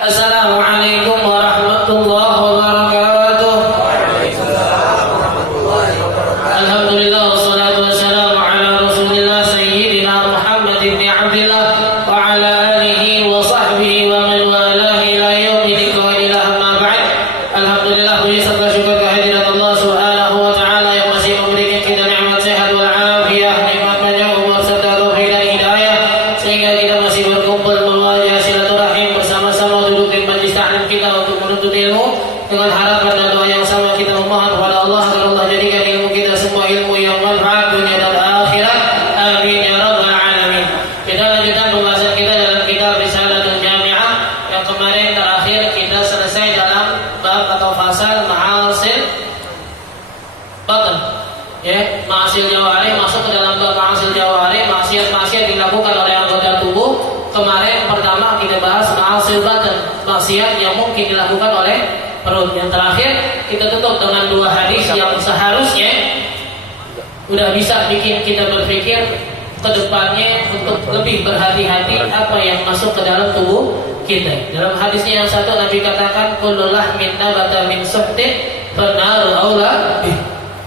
Assalamualaikum warahmatullahi wabarakatuh. Alhamdulillah wassalatu wassalamu ala Rasulillah sayyidina Muhammad ibn Abdillah wa ala alihi wa sahbihi wa man walah ila yaumil qiyamah amma ba'd. Alhamdulillah, puji serta syukur kehadirat Allah Subhanahu wa taala yang masih memberikan kita nikmat sehat wal afiyah, nikmat panjang umur serta taufik dan hidayah sehingga kita masih berkumpul membaca silaturahim bersama-sama duduk di majlis ta'lim kita untuk menuntut ilmu dengan harapan dan doa yang sama. Kita memohon kepada Allah agar Allah jadikan ilmu kita semua ilmu yang manfaat dunia dan akhirat. Amin ya rabbal alamin. Kita lanjutkan pembahasan kita dalam kitab Risalatul Jami'ah yang kemarin terakhir kita selesai dalam bab atau fasal ma'asil batin. Ya, ma'asil jawari masuk ke dalam bab ma'asil jawari, maksiat-maksiat dilakukan oleh anggota tubuh. Kemarin pertama kita bahas ma'asil batin, maksiat yang mungkin dilakukan oleh perut. Yang terakhir kita tutup dengan dua hadis yang seharusnya udah bisa bikin kita berpikir ke depannya untuk lebih berhati-hati apa yang masuk ke dalam tubuh kita. Dalam hadisnya yang satu Nabi katakan kullu lahmin nabata min suhtin fannaru aula bih.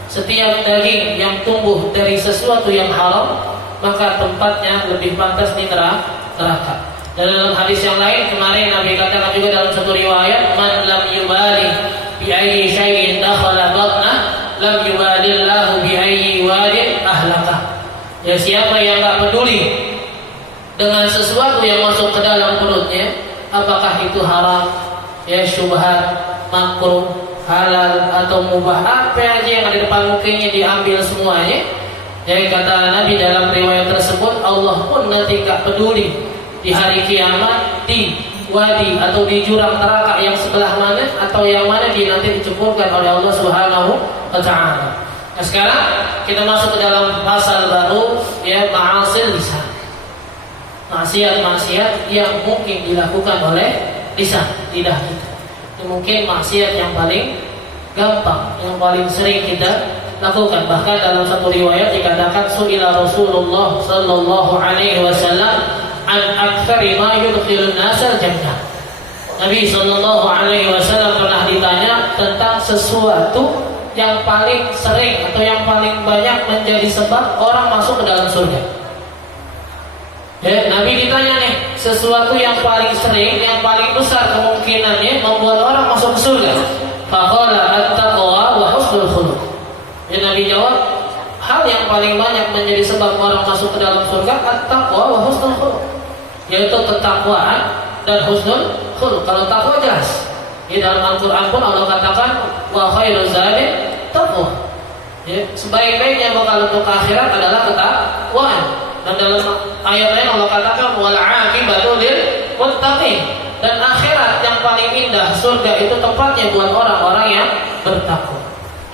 Setiap daging yang tumbuh dari sesuatu yang haram maka tempatnya lebih pantas di neraka. Dan dalam hadis yang lain kemarin Nabi katakan juga dalam satu riwayat man lam yubali bi ayyi syai'in dakhala batnah lam yubalillahu bi ayyi wadin ahlakah. Ya, siapa yang tak peduli dengan sesuatu yang masuk ke dalam perutnya, apakah itu haram, ya syubhat, makruh, halal atau mubah, apa aja yang ada di depan mukanya diambil semuanya. Jadi kata Nabi dalam riwayat tersebut, Allah pun nanti tak peduli di hari kiamat di wadi atau di jurang neraka yang sebelah mana atau yang mana dia nanti diceburkan oleh Allah Subhanahu wa taala. Nah, sekarang kita masuk ke dalam pasal baru, ya, ma'asil lisan. Maksiat-maksiat yang mungkin dilakukan oleh lisan, lidah kita. Ini mungkin maksiat yang paling gampang, yang paling sering kita lakukan. Bahkan dalam satu riwayat dikatakan su'ila Rasulullah sallallahu alaihi wasallam an aktsari ma yudkhilun nasal jannah. Nabi sallallahu alaihi wasallam pernah ditanya tentang sesuatu yang paling sering atau yang paling banyak menjadi sebab orang masuk ke dalam surga. Ya, Nabi ditanya nih, sesuatu yang paling sering, yang paling besar kemungkinannya membuat orang masuk ke surga. Faqala at-taqwa wa husnul khuluq. Ya, Nabi jawab, hal yang paling banyak menjadi sebab orang masuk ke dalam surga at-taqwa wa husnul khuluq, yaitu ketakwaan dan husnul khuluq. Kalau takwa jelas, di dalam Al-Quran pun Allah katakan wa khairu zadi taqwa. Ya, sebaik-baiknya bekal untuk akhirat adalah ketakwaan. Dan dalam ayat lain Allah katakan wal aqibatu lil muttaqin. Dan akhirat yang paling indah, surga itu tempatnya buat orang-orang yang bertakwa.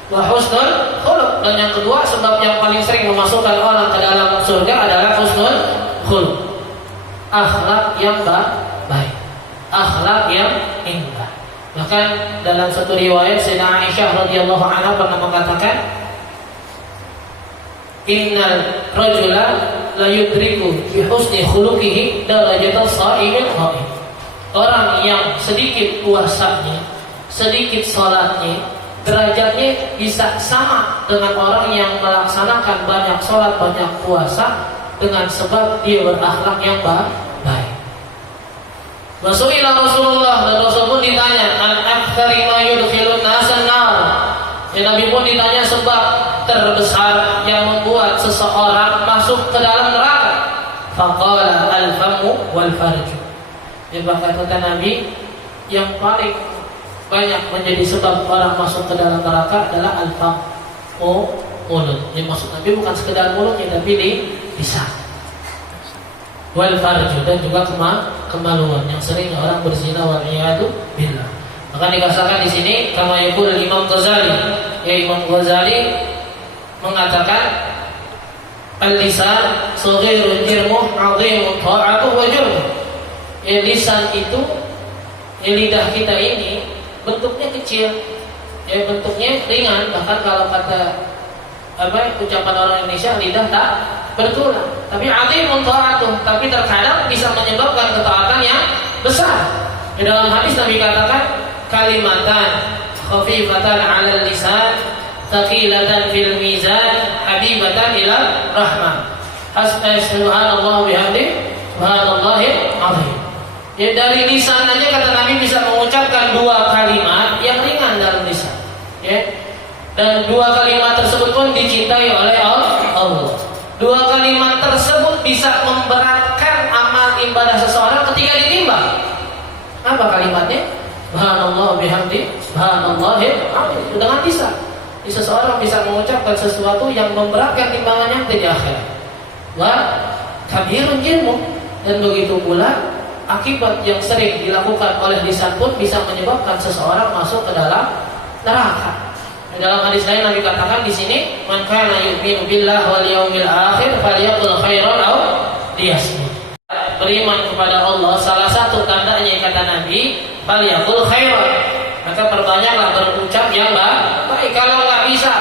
Wa husnul khuluq. Dan yang kedua sebab yang paling sering memasukkan orang ke dalam surga adalah husnul khuluq. Akhlak yang baik, akhlak yang indah. Bahkan dalam satu riwayat Sayyidah Aisyah radhiyallahu anha pernah mengatakan innal rajula la yudriku bi husni khuluqihi darajatas sha'imil qa'im. Orang yang sedikit puasanya, sedikit salatnya, derajatnya bisa sama dengan orang yang melaksanakan banyak salat, banyak puasa dengan sebab dia berakhlak yang baik. Wasu'ila Rasulullah, dan Rasul pun ditanya an aktsari ma yudkhilun nasan nar. Ya, Nabi pun ditanya sebab terbesar yang membuat seseorang masuk ke dalam neraka. Faqala al-famu wal farj. Ya, bahkan kata Nabi yang paling banyak menjadi sebab orang masuk ke dalam neraka adalah al-famu, mulut. Yang maksud Nabi bukan sekedar mulutnya tapi lisan. Wal farju, dan juga kemaluan yang sering orang berzina wal iyadu billah. Maka dikatakan di sini kama yaqul Imam Ghazali, ya Imam Ghazali mengatakan al-lisan saghirun jirmuh 'azimun ta'atuhu wa jurmuh. Ya, lisan itu, ya lidah kita ini bentuknya kecil, ya bentuknya ringan, bahkan kalau kata ucapan orang Indonesia lidah tak bertulang, tapi azimun ta'atuh, tapi terkadang bisa menyebabkan ketaatan yang besar. Di dalam hadis Nabi katakan kalimatan khafifatan 'alal lisan, thaqilatan fil mizan, habibatan ila rahman. Subhanallah bihamdi, subhanallahil azim. Ya, dari lisan aja kata Nabi bisa mengucapkan dua kalimat yang ringan dalam lisan. Ya. Dan dua kalimat tersebut pun dicintai oleh Allah. Dua kalimat tersebut bisa memberatkan amal ibadah seseorang ketika ditimbang. Apa kalimatnya? Subhanallah bihamdi, subhanallahil azim. Dengan lisan. Seseorang bisa mengucapkan sesuatu yang memberatkan timbangannya di akhirat. Wa kabirun ilmu, dan begitu pula akibat yang sering dilakukan oleh lisan pun bisa menyebabkan seseorang masuk ke dalam neraka. Dalam hadis lain Nabi katakan di sini, man kana yu'minu billahi wal yawmil akhir falyaqul khairan aw liyasmut. Beriman kepada Allah salah satu tandanya kata Nabi, falyaqul khairan, maka perbanyaklah berucap yang baik. Kalau nggak bisa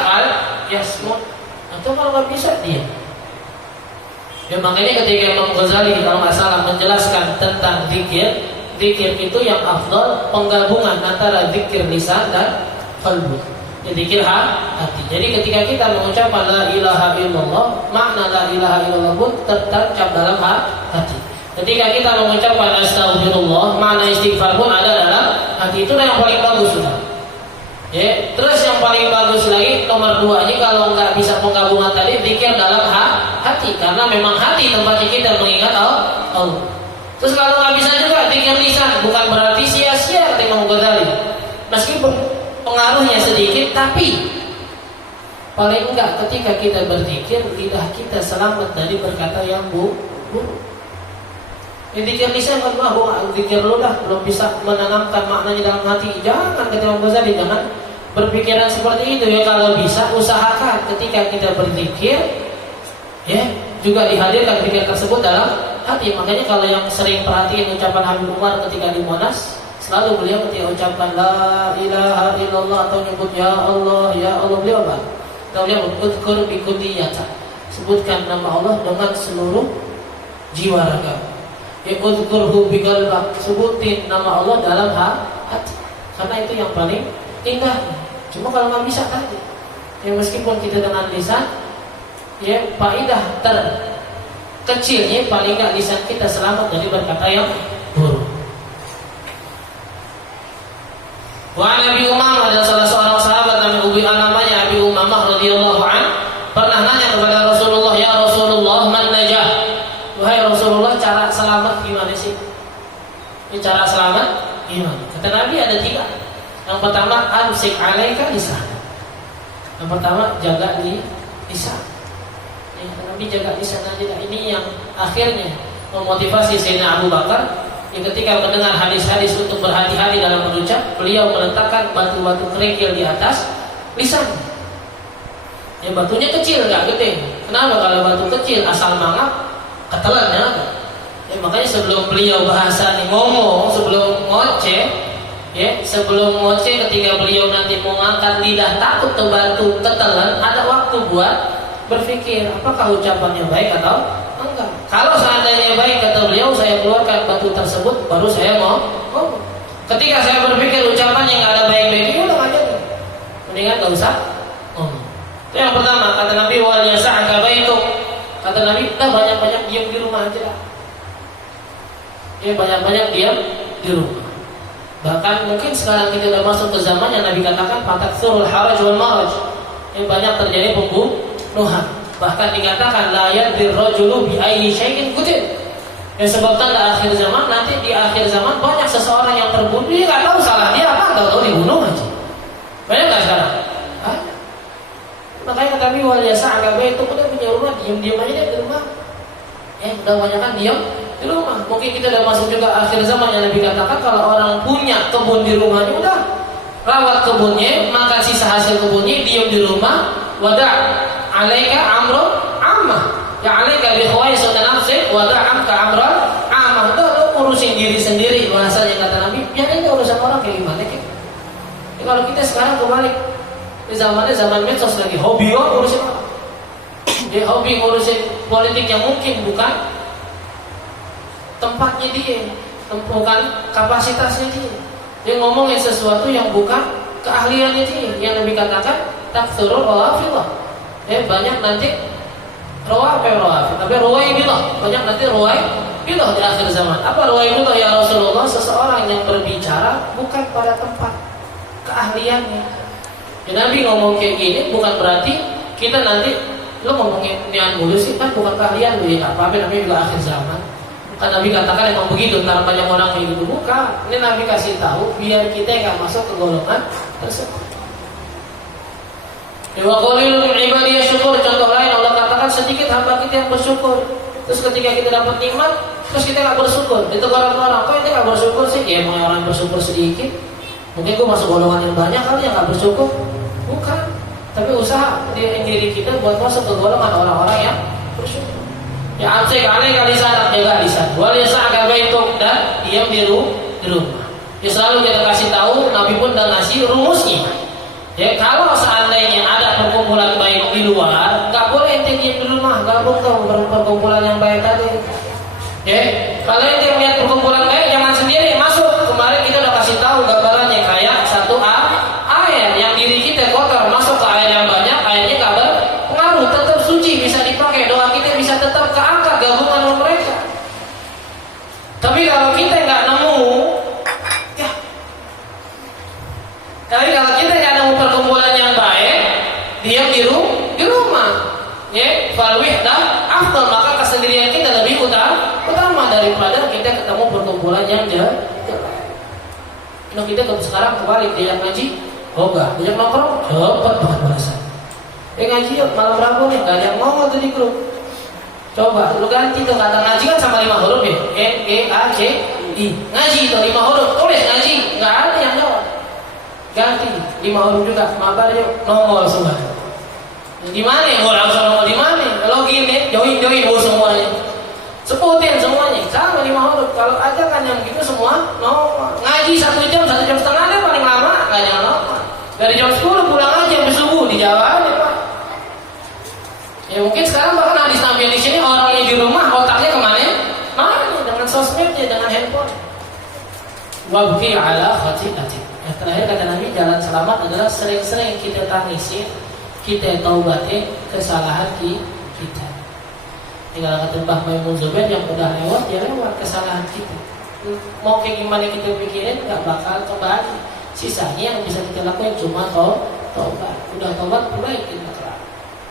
yasmut, atau kalau nggak bisa diam. Ya, makanya ketika Imam Ghazali kalau nggak salah menjelaskan tentang zikir itu yang afdal penggabungan antara zikir lisan dan qalbu. Zikir hati. Jadi ketika kita mengucapkan la ilaha illallah, makna la ilaha illallah pun tertancap dalam hati. Ketika kita mengucapkan astagfirullah, makna istighfar pun ada dalam hati. Itu yang paling bagus sudah. Ya, terus yang paling bagus lagi nomor 2 ini kalau nggak bisa penggabungan tadi, zikir dalam hati, karena memang hati tempatnya kita mengingat Allah. Terus kalau nggak bisa juga zikir lisan, bukan berarti sia-sia kata Imam Ghazali. Meskipun pengaruhnya sedikit, tapi paling enggak ketika kita berzikir lidah kita selamat dari berkata yang buruk. Zikir lisan kan zikir lu dah belum bisa menanamkan maknanya dalam hati. Jangan kata Imam Ghazali, jangan berpikiran seperti itu ya. Kalau bisa usahakan ketika kita berzikir ya juga dihadirkan zikir tersebut dalam hati. Makanya kalau yang sering perhatiin ucapan Habib Umar ketika di Monas, selalu beliau ketika ucapkan la ilaha illallah atau nyebut ya Allah, beliau apa? Atau beliau udhkur bi kulliyata, sebutkan nama Allah dengan seluruh jiwa raga. Ya udhkurhu bi qalbak, sebutin nama Allah dalam hati. Karena itu yang paling indah. Cuma kalau nggak bisa tadi, ya meskipun kita dengan lisan, ya faidah terkecilnya paling nggak lisan kita selamat dari berkata yang buruk. Wa Nabi Umamah, ada salah seorang sahabat namanya Abi Umamah radhiyallahu an, pernah nanya kepada Rasulullah, ya Rasulullah, man najah? Wahai Rasulullah, cara selamat gimana sih? Ini cara selamat gimana? Kata Nabi ada 3. Yang pertama, amsik alaika lisan. Yang pertama, jaga lisan. Ya, Nabi jaga lisan aja. Ini yang akhirnya memotivasi Sayyidina Abu Bakar. Ketika mendengar hadis-hadis untuk berhati-hati dalam berucap, beliau meletakkan batu-batu kerikil di atas lisan. Ya, batunya kecil, nggak gede. Kenapa? Kalau batu kecil asal mangap, ketelan ya. Ya, makanya sebelum beliau bahasa ngomong, sebelum ngoceh, ya, sebelum ngoceh ketika beliau nanti mau ngangkat lidah takut tuh batu ketelan, ada waktu buat berpikir apakah ucapannya baik atau enggak. Kalau seandainya baik kata beliau, saya keluarkan batu tersebut baru saya mau ngomong. Ketika saya berpikir ucapannya nggak ada baik-baiknya, udah aja deh. Mendingan nggak usah ngomong. Itu yang pertama. Kata Nabi, wal yasa'aka baituk. Kata Nabi, kita banyak-banyak diam di rumah aja lah. Ya, banyak-banyak diam di rumah. Bahkan mungkin sekarang kita sudah masuk ke zaman yang Nabi katakan fataksurul haraj wal maraj. Yang banyak terjadi pembunuhan. Bahkan dikatakan la yadrir rajulu bi ayyi syai'in qutil. Yang sebab tanda akhir zaman, nanti di akhir zaman banyak seseorang yang terbunuh, dia nggak tahu salah dia apa, nggak tahu dibunuh aja. Banyak nggak sekarang? Makanya kata Nabi wal yasa'aka baituk, udah punya rumah diam-diam aja deh di rumah. Udah banyak kan diam di rumah. Mungkin kita udah masuk juga akhir zaman yang Nabi katakan kalau orang punya kebun di rumahnya, udah rawat kebunnya, maka sisa hasil kebunnya diam di rumah. Wada' alaika amru ammah, ya alaika bi khawaisat nafsik wada' amka amran ammah. Udah lo urusin diri sendiri, bahasanya kata Nabi, biarin urusan orang kayak gimana kayak. Kalau kita sekarang kebalik, di zamannya zaman medsos lagi, hobi ngurusin orang. Dia hobi ngurusin politik yang mungkin bukan tempatnya dia. bukan kapasitasnya dia. Dia ngomongin sesuatu yang bukan keahliannya dia. Yang Nabi katakan taksurul rawafidhah. Banyak nanti tapi ruwaibidah, banyak nanti ruwaibidah di akhir zaman. Apa ruwaibidah ya Rasulullah? Seseorang yang berbicara bukan pada tempat keahliannya. Ya, Nabi ngomong kayak gini bukan berarti kita nanti lo ngomongin nian mulu sih, kan bukan keahlian lu ya, apa namanya juga akhir zaman. Kan Nabi katakan emang begitu, ntar banyak orang kayak gitu. Bukan, ini Nabi kasih tahu biar kita nggak masuk ke golongan tersebut. Wa qalilun min ibadiyah syukur. Contoh lain Allah katakan sedikit hamba kita yang bersyukur. Terus ketika kita dapat nikmat, terus kita nggak bersyukur. Ditegur orang, kok kita nggak bersyukur sih? Ya emang orang bersyukur sedikit. Mungkin gue masuk golongan yang banyak kali yang nggak bersyukur. Bukan. Tapi usaha diri kita buat masuk ke golongan orang-orang yang bersyukur. Ya amsik alaika lisanak, jaga lisan. Wal yasa'ka baituk, dan diam di rumah. Ya selalu kita kasih tahu, Nabi pun udah ngasih rumusnya. Ya kalau seandainya ada perkumpulan baik di luar, nggak boleh ente diam di rumah, gabung ke perkumpulan yang baik tadi. Ya, kalau ente melihat perkumpulan baik, jangan sendiri masuk. Kemarin kita udah kasih tahu gambarannya kayak satu air yang diri kita kotor masuk ke air yang banyak, airnya nggak berpengaruh, tetap suci, bisa dipakai, doa kita bisa tetap keangkat gabungan dengan mereka. Tapi kalau kita nggak nemu, ya, tapi kalau kita nggak nemu perkumpulan yang baik, diam di rumah, ya, falwihdah afdal, maka kesendirian kita lebih utama daripada kita ketemu perkumpulan yang jelek. Nah kita sekarang kebalik, dia ngaji, enggak, dia nongkrong, dapat banget balasan. Ngaji malam Rabu nih, nggak ada yang mau tuh di grup. Coba lu ganti tuh kata ngaji kan sama 5 huruf ya, NGAJI. Ngaji itu 5 huruf, tulis ngaji, nggak ada yang jawab. Ganti 5 huruf juga, mabar yuk, nongol semua. Di mana? Langsung nongol di mana? Login nih, join semuanya. Sebutin semuanya, sama 5 huruf. Kalau ada kan yang gitu semua nongol. Ngaji 1 jam setengah deh paling lama, nggak ada yang nongol. Dari jam 10 pulang aja sampai subuh di Jawa nih Pak. Ya mungkin sekarang bahkan hadis Nabi di sini orangnya di rumah otaknya kemana? Mana? Dengan sosmednya, dengan handphone. Wabki ala khati'ati. Yang terakhir kata Nabi, jalan selamat adalah sering-sering kita tangisin, kita taubatin kesalahan kita. Tinggal kata Mbah Maimun Zubair yang udah lewat, ya lewat kesalahan kita. Mau kayak gimana kita pikirin, nggak bakal kembali. Sisanya yang bisa kita lakukan cuma taubat. Udah taubat, mulai kita terang.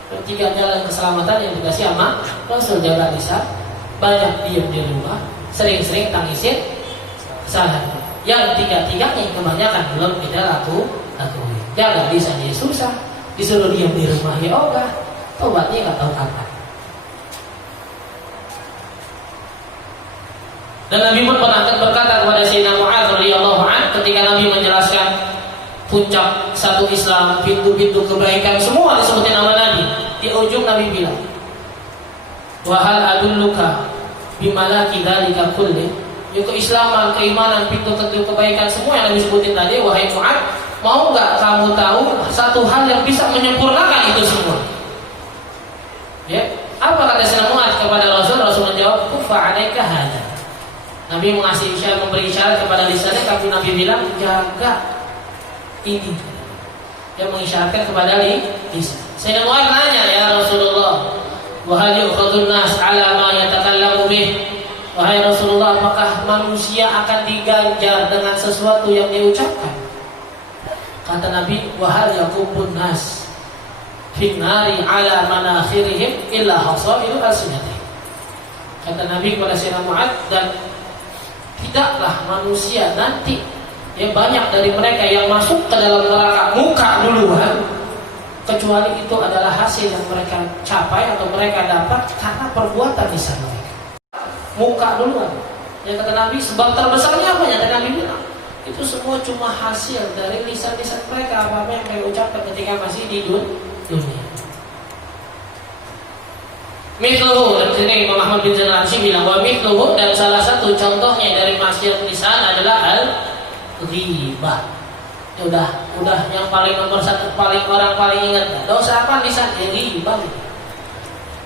3 jalan keselamatan yang dikasih sama Rasul: jaga lisan, banyak diam di rumah, sering-sering tangisin kesalahan. Yang 3-tiganya kebanyakan belum kita lakukan. Jaga lisannya susah, disuruh diam di rumah ya ogah, taubatnya nggak tahu kapan. Dan Nabi pun pernah berkata kepada Sayyidina Mu'adz radhiyallahu anhu ketika Nabi menjelaskan puncak satu Islam, pintu-pintu kebaikan semua disebutin nama Nabi. Di ujung Nabi bilang, "Wa hal adulluka bimalaki dzalika kulli?" Yaitu keislaman, keimanan, pintu-pintu kebaikan semua yang Nabi sebutin tadi. Wahai Mu'adz, mau enggak kamu tahu satu hal yang bisa menyempurnakan itu semua? Ya, apa kata Sayyidina Mu'adz kepada Rasul? Rasul menjawab, "Kufa 'alaika hadza." Nabi mengasih isyarat, memberi isyarat kepada lisannya, tapi Nabi bilang jaga ini. Dia mengisyaratkan kepada lisan. Sayyidina Mu'adz nanya, ya Rasulullah, wa hal yu'khadun nas 'ala ma yatakallamu bih? Wahai Rasulullah, apakah manusia akan diganjar dengan sesuatu yang diucapkan? Kata Nabi, wa hal yaqubun nas fin nari 'ala manakhirihim illa hasailu alsinatihim. Kata Nabi kepada Sayyidina Mu'adz, dan tidaklah manusia nanti, ya banyak dari mereka yang masuk ke dalam neraka muka duluan, kecuali itu adalah hasil yang mereka capai atau mereka dapat karena perbuatan lisan mereka. Muka duluan. Ya kata Nabi, sebab terbesarnya apa? Ya kata Nabi bilang, itu semua cuma hasil dari lisan-lisan mereka, apa yang mereka ucapkan ketika masih di dunia. Mithluhu, dan sini Imam Ahmad bin Zainal Absyi bilang, wa mithluhu, dan salah satu contohnya dari maksiat lisan adalah al-ghibah. Udah yang paling nomor 1, paling orang paling ingat. Dosa apa lisan? Ya ghibah.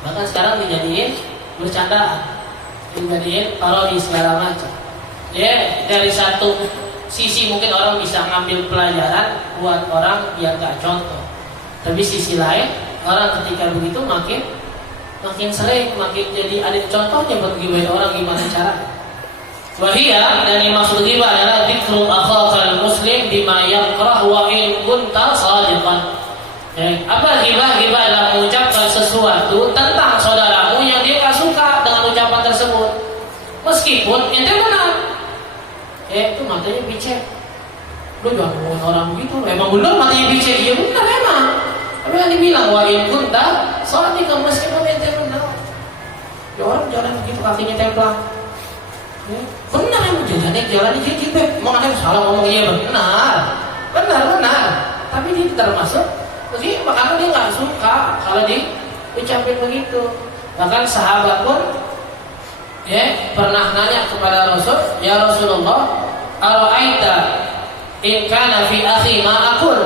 Bahkan sekarang dijadiin bercandaan, dijadiin parodi segala macam. Ya, dari satu sisi mungkin orang bisa ngambil pelajaran buat orang biar gak contoh. Tapi sisi lain, orang ketika begitu makin sering, makin jadi ada contohnya buat gibahin orang gimana caranya. Wahia, dan yang maksud ghibah adalah dzikru akhakal muslim bima yakrah wa in kunta shadiqan. Apa ghibah? Ghibah adalah mengucapkan sesuatu tentang saudaramu yang dia gak suka dengan ucapan tersebut, meskipun ente benar. Itu matanya picek. Lu jangan ngomongin orang begitu. Emang benar matanya picek? Iya benar emang. Tapi kan dibilang wa in kunta shadiqan, meskipun ente benar. Ya orang jalan begitu kakinya templang. Benar emang jalannya gitu. Mau ada salah ngomong iya benar. Tapi dia termasuk. Jadi makanya dia nggak suka kalau diucapin begitu. Bahkan sahabat pun pernah nanya kepada Rasul, ya Rasulullah, ara'aita in kana fi akhi ma aqul.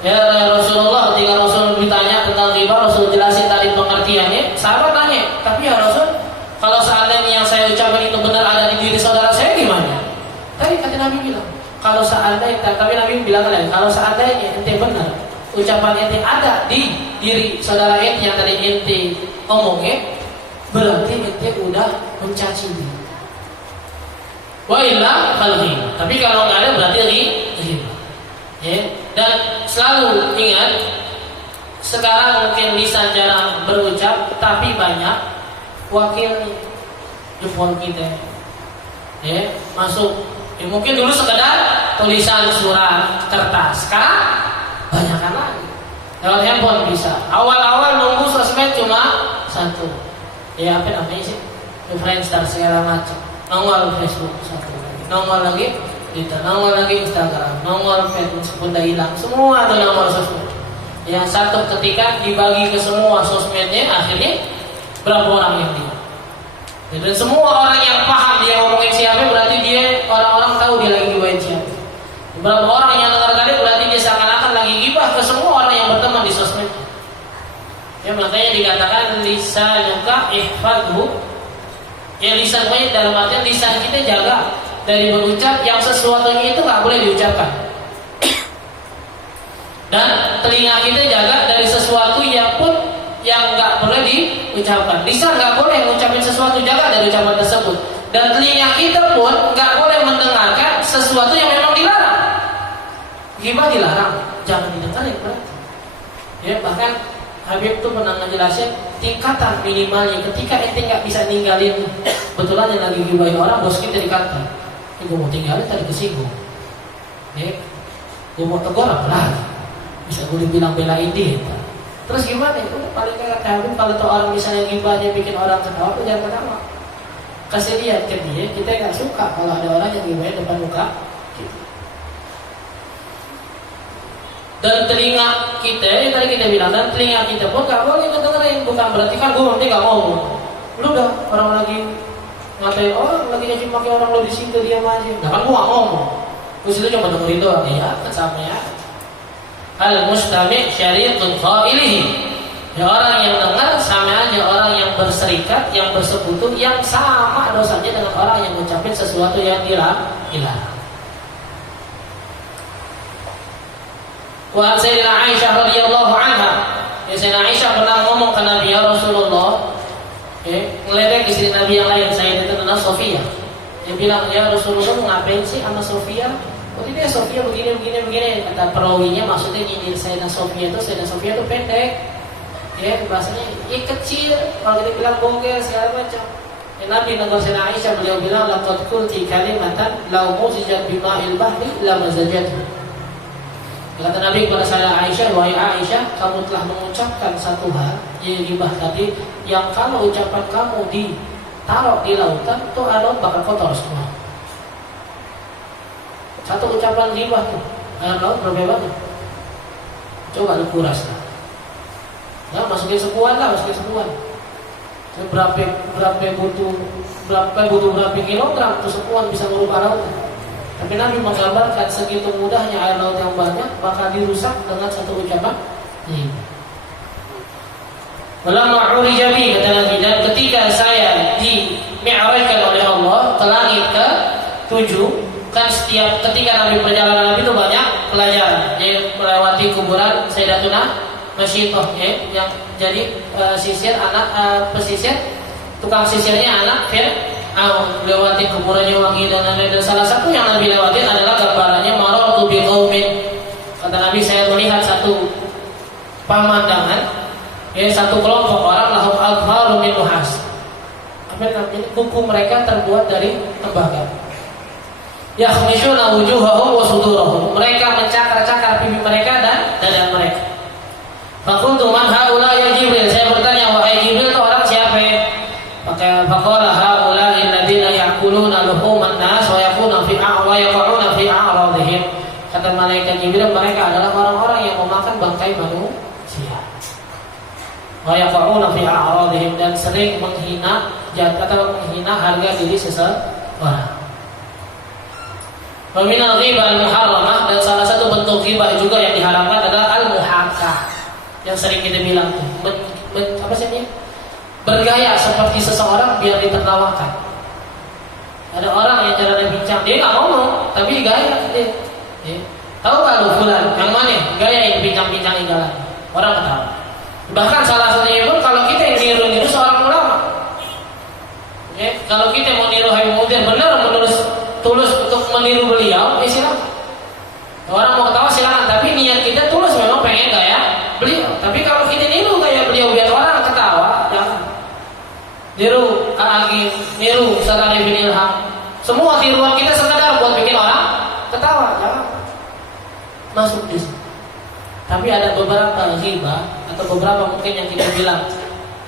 Ya Rasulullah, ketika Rasul ditanya tentang ghibah, Rasul jelasin tadi pengertiannya. Sahabat tanya, tapi ya Rasul, kalau seandainya yang saya ucapkan itu benar ada di diri saudara saya gimana? Tadi kata Nabi bilang, kalau seandainya, tapi Nabi bilang lagi, kalau seandainya ente benar, ucapan ente ada di diri saudara ente yang tadi ente omongnya, berarti ente udah mencaci dia. Wa illa falhi. Tapi kalau nggak ada berarti ghibah. Dan selalu ingat, sekarang mungkin lisan jarang berucap, tapi banyak wakil jempol kita. Masuk. Mungkin dulu sekedar tulisan surat kertas, sekarang banyakkan lagi. Lewat handphone bisa. Awal-awal nunggu sosmed cuma satu. Apa namanya sih? Friendster segala macam. Nongol Facebook satu lagi. Nongol lagi Twitter, nongol lagi Instagram, nongol Facebook pun dah hilang. Semua tuh nongol sosmed. Yang satu ketika dibagi ke semua sosmednya, akhirnya berapa orang yang dia? Dan semua orang yang paham dia ngomongin siapa, berarti dia orang-orang tahu dia lagi gibahin siapa. Beberapa orang yang dengar kali berarti dia seakan-akan lagi gibah ke semua orang yang berteman di sosmed. Makanya dikatakan lisanuka ihfadhu. Lisan banyak dalam artian lisan kita jaga dari berucap yang sesuatunya itu nggak boleh diucapkan. Dan telinga kita jaga dari sesuatu yang pun yang nggak boleh diucapkan. Lisan nggak boleh mengucapkan sesuatu, jaga dari ucapan tersebut. Dan telinga kita pun nggak boleh mendengarkan sesuatu yang memang dilarang. Ghibah dilarang, jangan didengarin berarti. Bahkan Habib tuh pernah ngejelasin tingkatan minimalnya ketika ente nggak bisa ninggalin. Betulan yang lagi gibahin orang, bos kita dikata, gue mau tinggalin tadi kesinggung. Gue mau tegur apa lagi? Bisa gue dibilang belain dia. Terus gimana? Udah paling kayak Habib kalau tuh orang misalnya gibahnya bikin orang ketawa, tuh jangan ketawa. Kasih lihat ke dia, kita nggak suka kalau ada orang yang gibahin depan muka. Dan telinga kita, yang tadi kita bilang, dan telinga kita pun gak boleh ngedengerin. Bukan berarti kan gue nanti gak ngomong. Lu udah orang lagi ngatain orang, lagi nyaci maki orang, lu di situ diam aja. Nah kan gue gak ngomong. Gue situ cuma dengerin doang. Ya, sama ya. Al-mustami' syariatun qailihi. Ya, orang yang dengar sama aja orang yang berserikat, yang bersekutu, yang sama dosanya dengan orang yang mengucapin sesuatu yang dilarang. Wa Sayyidah Aisyah radhiyallahu anha, Sayyidah Aisyah pernah ngomong ke Nabi, ya Rasulullah, ngeledek istri Nabi yang lain, Sayyidatuna Sofia. Dia bilang, ya Rasulullah, ngapain sih sama Sofia? Oh dia Sofia begini. Kata perawinya maksudnya nyindir Sayyidah Sofia itu pendek. Bahasanya kecil. Kalau kita bilang bongkel segala macam. Nabi negur Sayyidah Aisyah, beliau bilang, laqad qulti kalimatan law muzijat bima'il bahri la mazajathu. Kata Nabi kepada saya Aisyah, wahai Aisyah, kamu telah mengucapkan satu hal, yang ghibah tadi, yang kalau ucapan kamu ditaruh di lautan, tuh laut bakal kotor semua. Satu ucapan ghibah tuh, air laut berapa banyak? Coba lu kuras lah. Nah, masukin sepuan. Butuh berapa kilogram tuh sepuan bisa merubah laut. Tapi Nabi menggambarkan segitu mudahnya air laut yang banyak bakal dirusak dengan satu ucapan. Walamma urijabi, kata Nabi, dan ketika saya di mi'rajkan oleh Allah ke langit ke kan setiap ketika Nabi perjalanan Nabi itu banyak pelajaran. Dia melewati kuburan Sayyidatuna Masyitoh, ya, yang jadi sisir anak pesisir, tukang sisirnya anak melewati kuburannya wangi dan lain-lain. Dan salah satu yang Nabi lewati adalah gambarannya marartu biqaumin. Kata Nabi, saya melihat satu pemandangan, ya, satu kelompok orang lahum adfaru min nuhas. Kuku mereka terbuat dari tembaga. Yakhmishuna wujuhahum wa sudurahum. Mereka mencakar-cakar pipi mereka dan dada mereka. Faqultu man haula ya Jibril. Saya bertanya, wahai Jibril, itu orang siapa? Maka faqala haula alladziina ya'kuluna luhuman nas wa yaquna fi yaquna fi a'radihim. Kata malaikat Jibril, mereka adalah orang-orang yang memakan bangkai manusia. Wa yaquna fi a'radihim, dan sering menghina harga diri seseorang. Wa min al-ghibah al-muharramah, dan salah satu bentuk ghibah juga yang diharamkan adalah al-muhakkah, yang sering kita bilang apa sih ini? Bergaya seperti seseorang biar ditertawakan. Ada orang yang caranya bincang, dia nggak ngomong tapi gaya dia. Tahu nggak lu fulan yang mana gaya yang bincang-bincang jalan, orang ketawa. Bahkan salah satunya pun kalau kita yang niru seorang ulama, kalau kita mau niru Habib Mudir benar menurut tulus untuk meniru beliau, silakan. Orang mau ketawa silakan, tapi niat kita tulus memang pengen gaya beliau. Tapi kalau kita niru gaya beliau biar orang ketawa, jangan. Niru Al-Aqim, niru Ustaz Ali bin Ilham. Semua tiruan kita sekadar buat bikin orang ketawa, jangan masuk di sini. Tapi ada beberapa ghibah atau beberapa mungkin yang kita bilang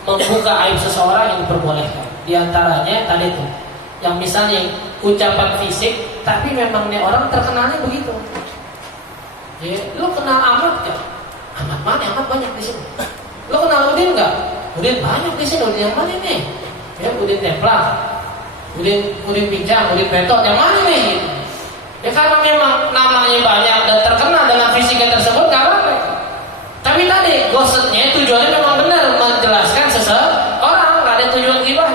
membuka aib seseorang yang diperbolehkan. Di antaranya tadi itu, yang misalnya ucapan fisik, tapi memang nih orang terkenalnya begitu. Ya, lu kenal Ahmad gak? Ahmad mana? Ahmad banyak di sini. Lu kenal Udin gak? Udin banyak di sini. Udin yang mana nih? Ya, Udin Templar, Udin Pincang, Udin Betot, yang mana nih? Ya karena memang namanya banyak dan terkenal dengan fisiknya tersebut, gak apa-apa. Tapi tadi gosipnya tujuannya memang benar menjelaskan seseorang, gak ada tujuan ghibah.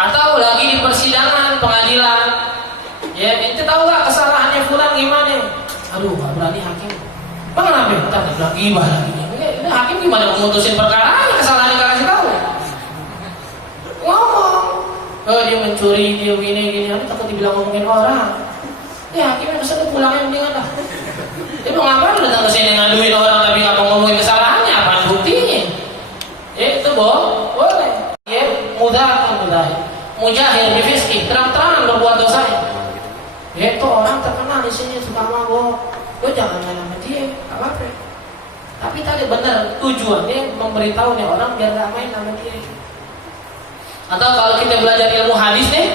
Atau lagi di persidangan pengadilan, ya ente tahu gak kesalahannya fulan gimana? Aduh, gak berani hakim. Bang kenapa? Kita bilang ghibah lagi. Ini hakim gimana memutusin perkara? Kesalahannya gak kasih tahu. Ngomong, dia mencuri, dia gini. Ini takut dibilang ngomongin orang. Ya hakimnya kesana pulangnya mendingan dah. Dia mau ngapain datang ke sini ngaduin orang tapi gak mau ngomongin kesalahannya? Apaan buktinya? Itu boleh. Ya mujahir bifiski, terang-terangan berbuat dosa. Ya itu orang terkenal di sini suka mabok, gue jangan main sama dia, apa-apa. Tapi tadi benar tujuannya memberitahu nih orang biar gak main sama dia. Atau kalau kita belajar ilmu hadis nih,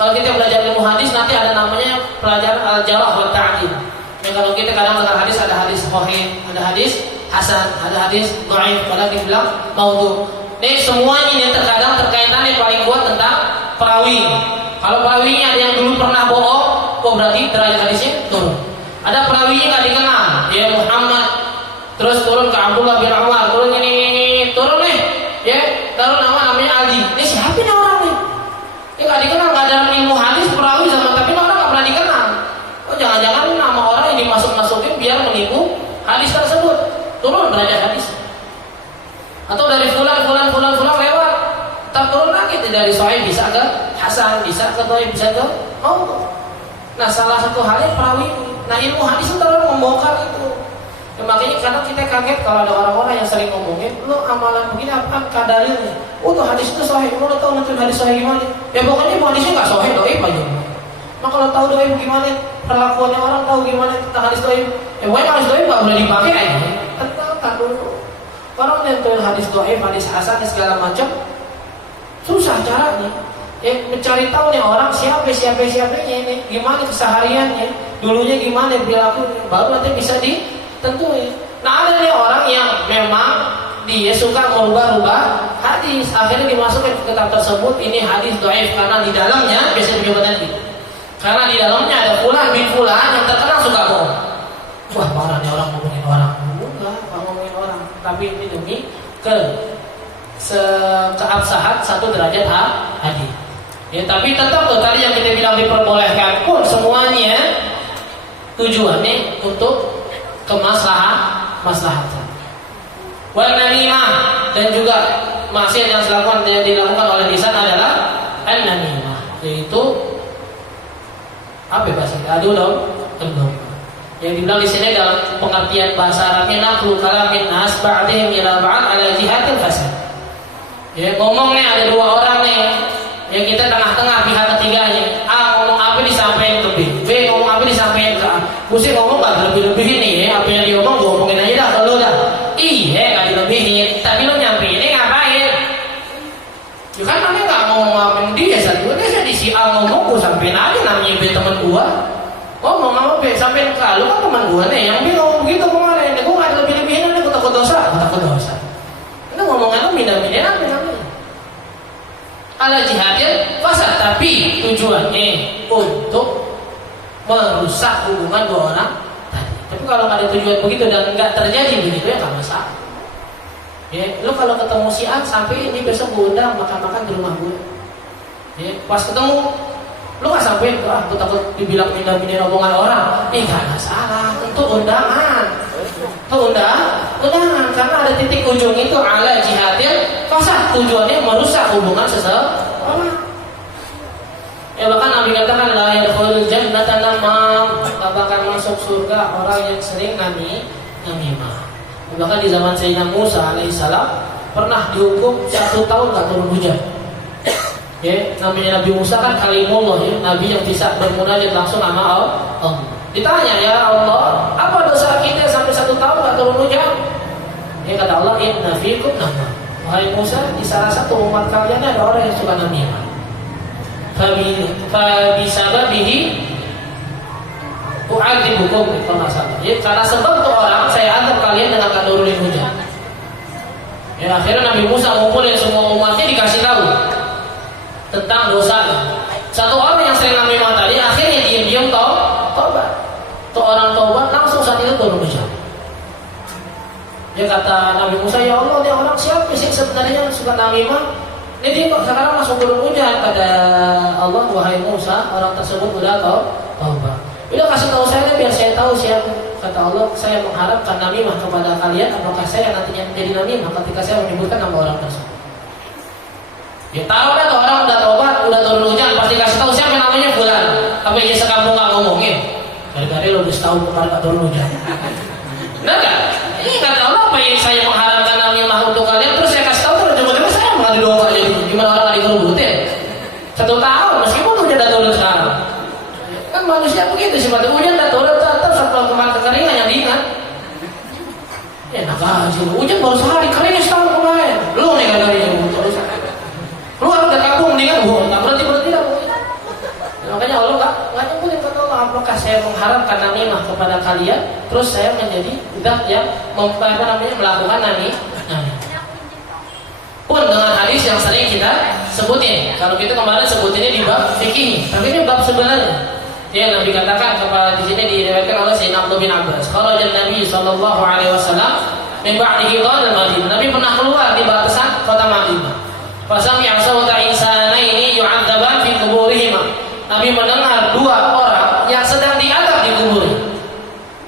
nanti ada namanya pelajaran al-jarh wa ta'dil. Ya kalau kita kadang dengar hadis, ada hadis sahih, ada hadis hasan, ada hadis dhaif, padahal dibilang maudhu. Ini semuanya yang terkadang terkaitan yang paling kuat tentang perawi. Kalau perawinya ada yang dulu pernah bohong, berarti derajat hadisnya turun. Ada perawinya nggak dikenal, dia Muhammad, terus turun ke Abdullah bin Umar, turun turun nih, ya, taruh namanya Ali. Ini siapa nih orang nih? Dia nggak dikenal, nggak ada ilmu hadis perawi sama, tapi orang nggak pernah dikenal. Oh jangan-jangan nama orang yang dimasuk-masukin biar menipu hadis tersebut, turun derajat hadis. Atau dari fulan lewat, tak turun lagi dari sahih bisa ke hasan, bisa ke dhaif, bisa ke Nah salah satu halnya perawi. Nah ilmu hadis itu terlalu membongkar itu. Ya, makanya kadang kita kaget kalau ada orang-orang yang sering ngomongin, lo amalan begini apa kadalilnya? Tuh hadis itu sahih, lo tahu nanti hadis sahih gimana? Ya pokoknya hadisnya nggak sahih, dhaif aja. Nah kalau tahu dhaif gimana? Perlakuannya orang tahu gimana tentang hadis dhaif? Ya pokoknya hadis dhaif nggak boleh dipakai aja. Tenang dulu. Orang yang tahu hadis dhaif, hadis hasan segala macam susah caranya. Ya mencari tahu nih orang siapanya ini, gimana kesehariannya, dulunya gimana perilakunya, baru nanti bisa ditentuin. Nah ada nih orang yang memang dia suka merubah-rubah hadis, akhirnya dimasukkan ke kitab tersebut ini hadis dhaif karena di dalamnya biasa penyebutnya gitu. Karena di dalamnya ada fulan bin fulan yang terkenal suka bohong. Wah parah nih orang ngomongin orang. Enggak ngomongin orang, tapi ini demi keabsahan satu derajat hadis. Ya, tapi tetap tuh tadi yang kita bilang diperbolehkan pun semuanya tujuannya untuk kemaslahatan. Wal namimah, dan juga maksiat yang dilakukan oleh lisan adalah an-namimah, yaitu apa bahasa adu domba. Yang dibilang di sini dalam pengertian bahasa Arabnya naqlu kalamin nas ba'dihim ila ba'd ala jihatil fasad. Ya, ngomong nih ada dua orang nih, yang kita tengah-tengah pihak ketiganya. A ngomong apa disampaikan ke B, B ngomong apa disampaikan ke A. Mesti ngomong gak lebih-lebihin nih ya, apa yang dia ngomong gue ngomongin aja dah kalau dah. Iya gak dilebihin, tapi lo nyampein ini ngapain? Ya kan namanya gak ngomong ngapain dia satu, dia di si A ngomong gue sampein aja namanya B temen gue. Ngomong sama B sampein ke A, lu kan temen gue nih, yang B ngomong begitu kemarin, gue gak lebih-lebihin, gue takut dosa. Itu ngomongan lo mindah-mindahin apa namanya? Ala jihadil fasad, tapi tujuannya untuk merusak hubungan dua orang tadi. Tapi kalau ada tujuan begitu dan nggak terjadi begitu ya nggak masalah. Ya, lu kalau ketemu si A sampai ini besok gue undang makan-makan di rumah gue. Ya, pas ketemu lu nggak sampai tuh, aku takut dibilang mindah-mindahin omongan orang. Nggak masalah, tentu undangan. Undangan karena ada titik ujung itu ala jihadil fasad, tujuannya merusak hubungan seseorang. Ya bahkan Nabi katakan la yadkhulul jannata namam, tak akan masuk surga orang yang sering namimah. Bahkan di zaman Sayyidina Musa alaihissalam pernah dihukum 1 tahun gak turun hujan. Ya, namanya Nabi Musa kan kalimullah ya, Nabi yang bisa bermunajat langsung sama Allah. Ditanya, ya Allah, apa dosa kita sampai 1 tahun gak turun hujan? Dia kata Allah, inna fikum namam. Wahai Musa, di salah satu umat kalian ada orang yang suka namimah. Fabisababihi u'adzibukum kalau nggak salah. Ya, karena sebab itu orang saya antar kalian dengan gak turunin hujan. Ya, akhirnya Nabi Musa ngumpulin semua umatnya dikasih tahu tentang dosanya. Satu orang yang sering namimah tadi akhirnya diam-diam tobat. Tuh orang tobat langsung saat itu turun hujan. Dia kata Nabi Musa, ya Allah, dia orang siapa sih sebenarnya suka namimah? Ini dia kok sekarang langsung turun hujan. Kata Allah, wahai Musa, orang tersebut udah taubat. Udah kasih tahu saya biar saya tahu siapa. Kata Allah, saya mengharapkan namimah kepada kalian, apakah saya nantinya menjadi namimah ketika saya menyebutkan nama orang tersebut. Ya tahu kan tuh orang udah taubat, udah turun hujan, pasti kasih tahu siapa namanya fulan. Tapi dia sekampung nggak ngomongin. Gara-gara lo udah tahu kemarin nggak turun hujan. Benar nggak? Ini kata Allah, apa yang saya mengharapkan namimah untuk kalian, terus saya kasih tahu terus tiba-tiba saya malah didoa jadi gimana orang nggak dikerubutin. 1 tahun meskipun hujan udah turun sekarang. Kan manusia begitu sifatnya, hujan udah turun tetap setelah kemarin kekeringan yang diingat. Enak aja, hujan baru sehari, keringnya setahun kemarin. Lu nih kagaknya terus. Lu harus ke kampung nih kan, nggak berhenti dah. Makanya Allah nggak nyebutin kata Allah, apakah saya mengharapkan namimah kepada kalian, terus saya menjadi zat yang melakukan namimah. Pun dengan hadis yang sering kita sebutin. Kalau kita kemarin sebutinnya di bab fikih, tapi ini bab sebenarnya. Dia Nabi katakan kepada di sini diriwayatkan oleh Sayyidina Abdullah bin Abbas. Kalau Nabi sallallahu alaihi wasallam min ba'dihi qala Madinah. Nabi pernah keluar di batasan kota Madinah. Fasami'a sawta insanaini yu'adzaban fi quburihima. Nabi mendengar 2 orang yang sedang diadab di kubur.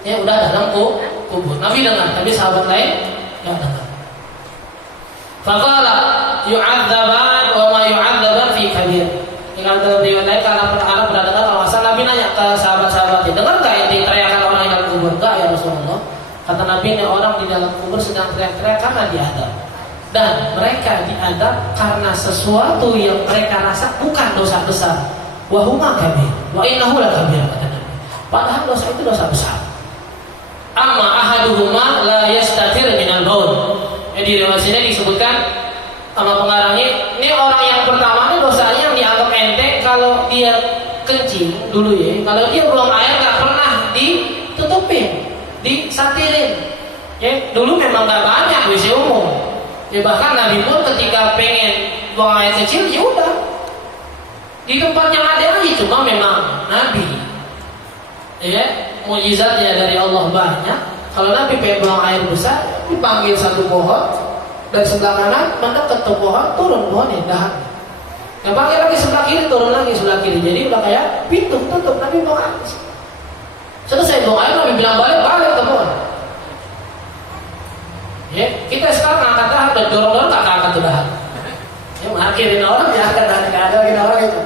Ya udah dalam kubur. Nabi dengar, tapi sahabat lain enggak dengar. Faqala yu'adzaban wa ma yu'adzaban fi kabir. Kalau dalam riwayat lain karena pernah dengar kalau asal Nabi nanya ke sahabat-sahabatnya, dengar enggak yang diteriakkan orang di dalam kubur? Enggak ya Rasulullah. Kata Nabi, ini orang di dalam kubur sedang teriak-teriak karena diadab. Dan mereka diadab karena sesuatu yang mereka rasa bukan dosa besar. Wa huma kabir, wa innahu la kabir, kata Nabi. Padahal dosa itu dosa besar. Amma ahaduhuma la yastatir minal baul. Jadi di riwayat sini disebutkan sama pengarangnya, ini orang yang pertama ini dosanya yang dianggap enteng kalau dia kencing dulu ya. Kalau dia buang air nggak pernah ditutupin, disatirin. Ya dulu memang nggak banyak WC umum. Ya bahkan Nabi pun ketika pengen buang air kecil ya udah di tempat yang ada aja, cuma memang Nabi ya mukjizatnya dari Allah banyak. Kalau Nabi pengen buang air besar, dipanggil satu pohon dan sebelah kanan mendekat ke pohon, turun pohonnya dahan. Yang pakai lagi sebelah kiri, turun lagi sebelah kiri. Jadi udah kayak pintu tutup, Nabi buang air. Selesai buang air, Nabi bilang balik temuan. Ya, kita sekarang angkat dahan dan dorong-dorong tak angkat dahan. Ya, markirin orang diangkat dahan, nggak ada lagi orang itu.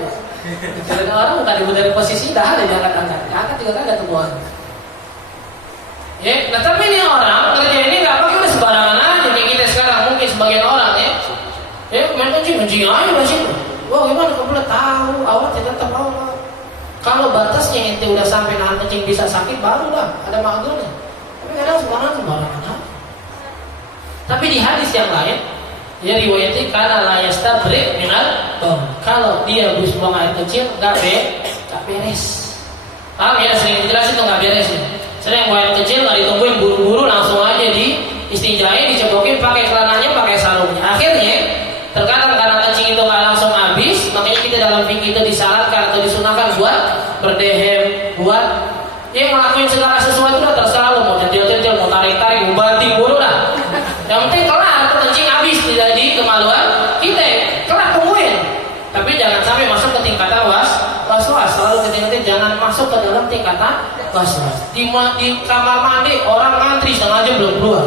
Markirin orang bukan dibuat dari posisi dahan dia angkat-angkat. Angkat juga kan ada temuan. Ya, nah tapi ini orang kerja ini nggak pakai sembarangan aja. Kayak kita sekarang mungkin sebagian orang ya main kencing aja di situ. Wah gimana kebelet tahu awal tetap awal. Kalau batasnya ente udah sampai nahan kencing bisa sakit baru lah ada magernya. Tapi kadang sembarangan aja. Tapi di hadis yang lain ya riwayatnya karena la yastabri minal baul. Kalau dia habis buang air kecil nggak beres. Paham ya, sering dijelasin itu nggak beres ya. Sering buang air kecil nggak ditungguin buru-buru langsung aja di istinjai dicebokin pakai celananya pakai sarungnya. Akhirnya terkadang karena kencing itu nggak langsung habis, makanya kita dalam fikih itu disarankan atau disunahkan buat berdehem, buat ngelakuin segala sesuatu udah terserah lo mau jadil-jadil, mau tarik-tarik, mau banting buru lah. Yang penting kelar kencing habis tidak di kemaluan kita, kelar tungguin. Tapi jangan sampai masuk ke tingkatan was-was. Selalu ketika jangan masuk ke dalam tingkatan was-was. Di kamar mandi orang ngantri setengah jam belum keluar.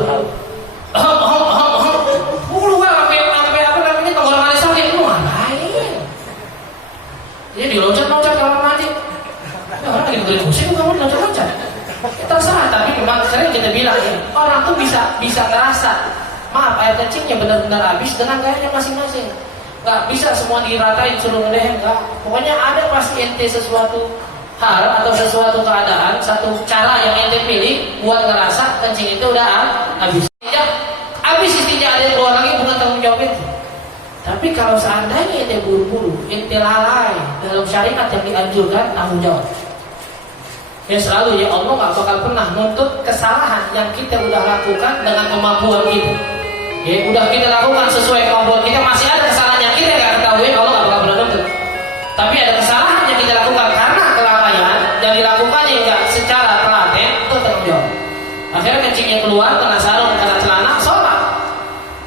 Keluar sampai apa namanya tenggorokan sakit lu ngapain? Dia diloncat-loncat kamar mandi. Ya, orang lagi dengerin musik kamu loncat-loncat. Terserah, tapi memang sering kita bilang orang tuh bisa ngerasa maaf air kencingnya benar-benar habis dengan gayanya masing-masing. Gak bisa semua diratain suruh ngedehem, enggak. Pokoknya ada pasti ente sesuatu hal atau sesuatu keadaan, satu cara yang ente pilih buat ngerasa kencing itu udah habis. Habis istinja ada yang keluar lagi bukan tanggung jawab itu. Tapi kalau seandainya ente buru-buru, ente lalai dalam syariat yang dianjurkan tanggung jawab. Ya selalu ya Allah gak bakal pernah nuntut kesalahan yang kita udah lakukan dengan kemampuan kita. Ya udah kita lakukan sesuai kemampuan kita, masih ada kesalahan yang kita gak ketahui, Allah gak bakal pernah nuntut. Tapi ada kesalahan yang kita lakukan karena kelalaian dan dilakukannya enggak secara telaten, itu tanggung jawab. Akhirnya kencingnya keluar kena sarung, kena celana, sholat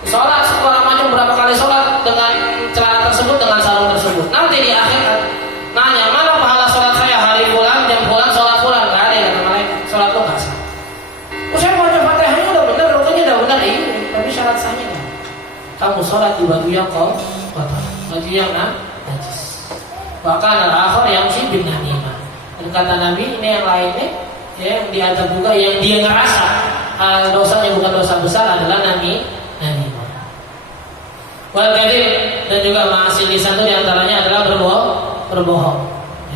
seorang macam berapa kali sholat dengan celana tersebut, dengan sarung tersebut. Nanti di akhirat nanya mana pahala sholat saya hari bulan jam bulan sholat bulan, nggak ada yang namanya sholat lo nggak sah. Saya baca fatihahnya udah benar, rukunya udah benar, tapi syarat sahnya kan kamu sholat di baju yang kotor, baju yang najis. Bahkan al-akhir yang si bin namimah. Dan kata Nabi ini yang lainnya ya diantar juga yang dia ngerasa dosanya bukan dosa besar adalah namimah. Wal kadzib, dan juga ma'asi lisan itu diantaranya adalah berbohong.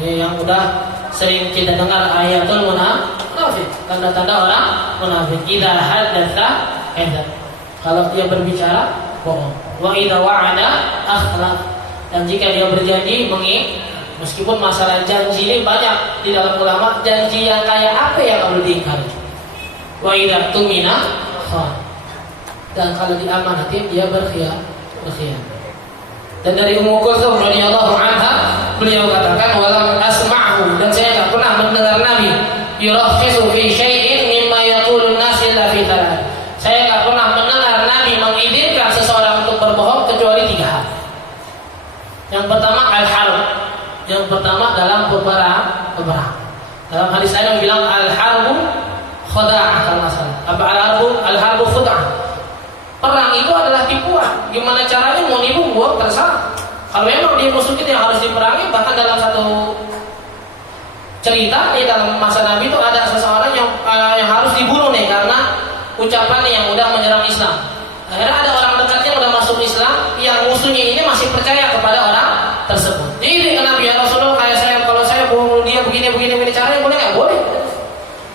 Ya, yang udah sering kita dengar ayatul munafik, tanda-tanda orang munafik. Idza haddatsa kadzab. Kalau dia berbicara bohong. Wa idza wa'ada akhlaf. Dan jika dia berjanji meskipun masalah janji ini banyak di dalam ulama, janji yang kayak apa yang perlu diingkari. Wa idza tumina khan. Dan kalau diamanati dia berkhianat. Dan dari Ummu Kulthum radhiyallahu anha beliau katakan walam asma'hu, dan saya tidak pernah mendengar Nabi yurakhisu fi syai'in mimma yaqulun nas illa fi thalath. Saya tidak pernah mendengar Nabi mengizinkan seseorang untuk berbohong kecuali 3 hal. Yang pertama al-harb. Yang pertama dalam peperang. Dalam hadis lain bilang al-harbu khuda'ah kalau masalah. Apa al-harbu khuda'ah? Perang itu adalah tipuan. Gimana caranya mau nipu buat terserah. Kalau memang dia musuh kita yang harus diperangi, bahkan dalam satu cerita dalam masa Nabi itu ada seseorang yang harus dibunuh nih karena ucapannya yang udah menyerang Islam. Akhirnya ada orang dekatnya yang udah masuk Islam, yang musuhnya ini masih percaya kepada orang tersebut. Jadi ke Nabi, ya Rasulullah, kayak saya kalau saya bunuh dia begini caranya boleh nggak? Boleh.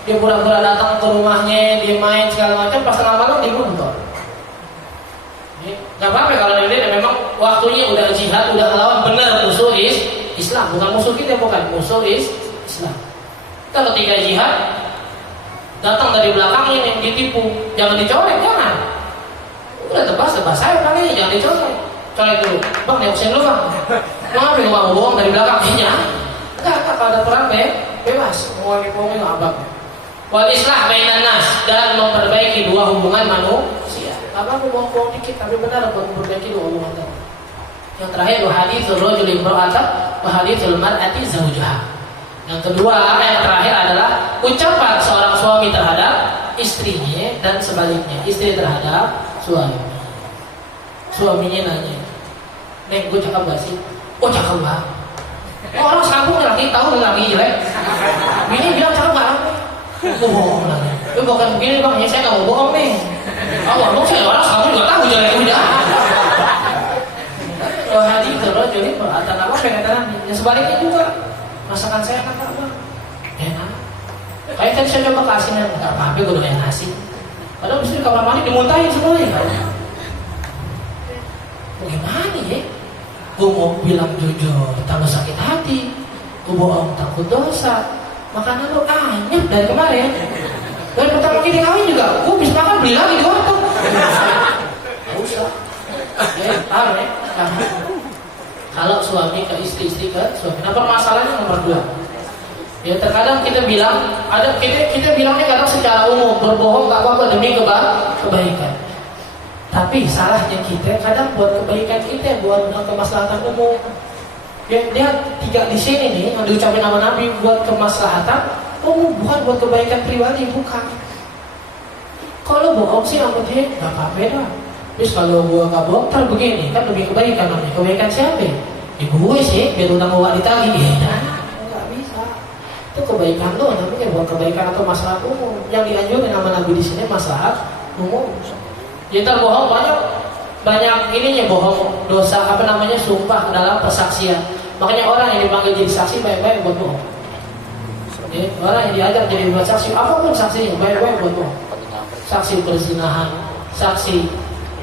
Dia pura-pura datang ke rumahnya, dia main segala macam, pas malam dibunuh. Gak apa-apa kalau dia memang waktunya udah jihad, udah melawan benar musuh Islam, bukan musuh kita, bukan musuh Islam. Kalau 3 jihad datang dari belakang ini ditipu, jangan dicolek, jangan. Udah tebas saya kali, jangan dicolek. Colek dulu, bang neosin dulu bang. Maaf ya mau bohong dari belakangnya. Enggak, kalau ada perang bebas, mau ngomongin abang. Wal islah bainan nas, dan memperbaiki 2 hubungan manusia. Apa aku bohong-bohong dikit, tapi benar aku memperbaiki 2 hubungan. Yang terakhir wa haditsul rajuli imra'ata wa haditsul mar'ati zawjaha. Yang kedua, yang terakhir adalah ucapan seorang suami terhadap istrinya dan sebaliknya, istri terhadap suaminya. Suaminya nanya, "Neng, gue cakep gak sih?" "Oh, cakep banget." Orang sambung lagi tahu lagi jelek. Bini bilang cakep gak? "Oh, bohong lagi." "Itu bukan begini bang, ya saya gak mau bohong nih." "Oh, saya orang sambung juga tahu jelek udah." Oh, hadis terus jadi atau apa pengen ya sebaliknya juga. Masakan saya kan tak bang enak. Kayak tadi saya coba kasih nggak apa-apa, gue doyan nasi. Padahal mesti di kamar mandi dimuntahin semuanya kan. Bagaimana ya? Gue mau bilang jujur, tambah sakit hati. Gue bohong, takut dosa. Makanan lu anyep dari kemarin. Dari pertama kita kawin juga, gue bisa makan beli lagi di warteg. Gak usah. Tahu ya. Kalau suami ke istri, istri ke suami. Nah permasalahannya nomor 2. Ya terkadang kita bilang, kita bilangnya kadang secara umum berbohong gak apa-apa demi kebaikan. Tapi salahnya kita kadang buat kebaikan kita, buat kemaslahatan umum. Ya, dia 3 di sini nih yang diucapin nama Nabi buat kemaslahatan umum, bukan buat kebaikan pribadi, bukan. Kalau bohong sih sama dia gak apa-apa dah. Terus kalau gua gak bohong, ntar begini kan lebih kebaikan namanya. Kebaikan siapa? Ya gue sih, biar utang gua ditagih. Ya, nggak bisa. Itu kebaikan lo namanya, bukan kebaikan atau masalah umum. Yang dianjurkan nama Nabi di sini masalah umum. Ya ntar bohong banyak ininya bohong, dosa apa namanya sumpah dalam persaksian. Makanya orang yang dipanggil jadi saksi baik-baik buat bohong. Ya, orang yang diajar jadi buat saksi apapun saksinya baik-baik buat bohong. Saksi perzinahan, saksi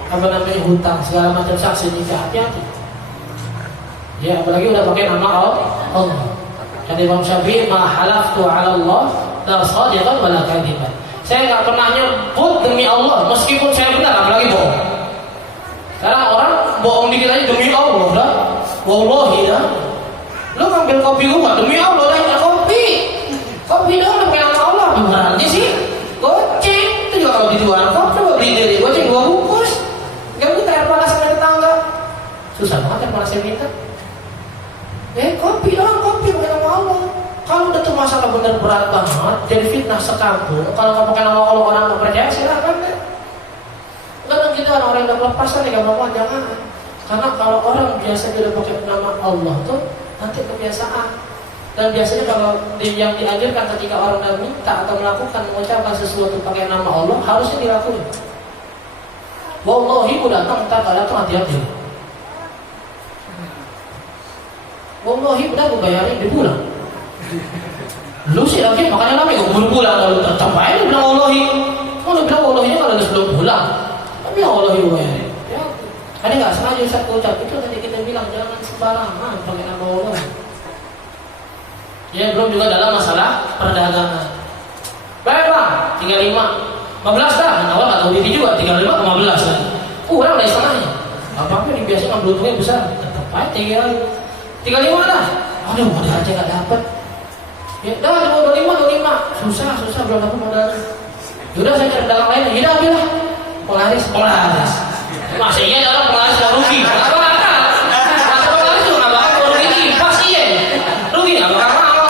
apa namanya hutang, segala macam saksi nikah, hati-hati. Ya apalagi udah pakai nama Allah. Kata Imam Syafi'i, "Ma halaftu 'ala Allah la shadiqan wa la kadiban." Saya enggak pernah nyebut demi Allah meskipun saya benar, apalagi bohong. Sekarang orang bohong dikit aja demi Allah dah. Wallahi dah. Lu ngambil kopi gua demi Allah dah, ya kopi. Kopi dong pakai nama Allah. Berarti sih goceng. Itu juga kalau dijual kopi coba beli dari goceng 2 bungkus. Enggak minta air panas sama tetangga. Susah banget air panas saya minta. Kopi doang, kopi pakai nama Allah. Kalau udah tuh masalah bener berat banget, jadi fitnah sekampung. Kalau nggak pakai nama Allah orang nggak percaya, silakan deh. Kadang kita orang-orang yang udah kelepasan nih, gak mau jangan. Karena kalau orang biasa dia pakai nama Allah tuh nanti kebiasaan. Dan biasanya kalau yang diajarkan ketika orang udah minta atau melakukan mengucapkan sesuatu pakai nama Allah harusnya dilakukan. Wallahi udah datang, tak datang hati-hati. Wallahi udah gue bayarin di pulang. Lu sih lagi makanya lagi gue belum pulang lalu tetap aja lu bilang wallahi. Lu bilang wallahinya kalau udah sebelum pulang. Tapi wallahi gue bayarin. Ya, ada nggak sengaja Ustaz ucap itu tadi kita bilang jangan sembarangan pakai nama Allah. Ya belum juga dalam masalah perdagangan. Baik bang, 35, 15 dah. Awal nggak tahu diri juga 35 ke 15 lagi. Kurang dari setengahnya. Apa-apa nih biasanya beruntungnya besar. Tetap aja 35 dah. Aduh modal aja nggak dapet. Ya dah 25. Susah belum dapet modal. Yaudah saya cari dagang lain. Yaudah ambillah. Penglaris. Masih iya orang penglaris yang rugi. Apa akal? Masa penglaris juga nggak bakal rugi. Pasti ya. Rugi nggak bakal mau.